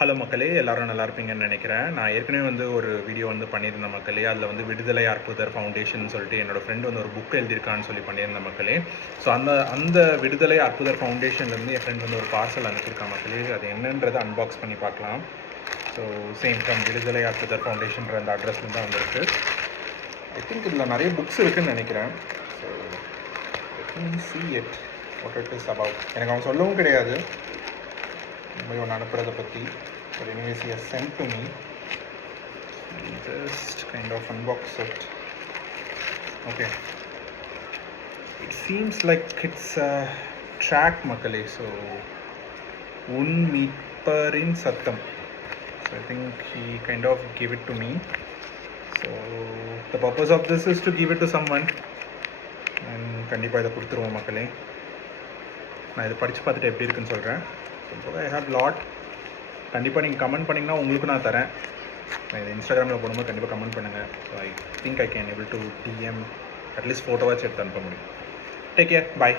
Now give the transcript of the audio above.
Hello மக்களே, எல்லாரும் நல்லா இருப்பீங்கன்னு நினைக்கிறேன். நான் ஏற்கனவே ஒரு வீடியோ பண்ணியிருந்தேன் மக்களே. அதில் விடுதலை அற்புதர் ஃபவுண்டேஷன் சொல்லிட்டு என்னோடய ஃப்ரெண்டு ஒரு புக் எழுதியிருக்கான்னு சொல்லி பண்ணியிருந்தேன் மக்களே. ஸோ அந்த விடுதலை அற்புதர் ஃபவுண்டேஷன்லேருந்து என் ஃப்ரெண்ட் ஒரு பார்சல் அனுப்பியிருக்கான் மக்களே. அது என்னன்றதை அன்பாக்ஸ் பண்ணி பார்க்கலாம். ஸோ சேம் ஃப்ரம் விடுதலை அற்புதர் ஃபவுண்டேஷன்ற அந்த அட்ரஸ்லேருந்து தான் வந்திருக்கு. ஐ திங்க் இதில் நிறைய புக்ஸ் இருக்குதுன்னு நினைக்கிறேன். So see it what it is about. எனக்கு அவன் சொல்லவும் கிடையாது ஒன்று அனுப்புறதை பற்றி. But anyways, he has sent to me. Just kind of unbox it. Okay. It seems like it's a track மக்களே. So un meeparin satham. So I think he kind of gave it to me. So the purpose of this is to give it to someone. And கண்டிப்பாக இதை கொடுத்துருவோம் மக்களே. நான் இதை படித்து பார்த்துட்டு எப்படி இருக்குன்னு சொல்கிறேன். So I have lot. கண்டிப்பாக நீங்கள் கமெண்ட் பண்ணிங்கன்னா உங்களுக்கு நான் தரேன். நான் இதை இன்ஸ்டாகிராமில் போடும்போது கண்டிப்பாக கமெண்ட் பண்ணுங்கள். So I think I can able to DM at least ஃபோட்டோவாச்சும் எடுத்து அனுப்ப முடியும். டேக் கேர், பாய்.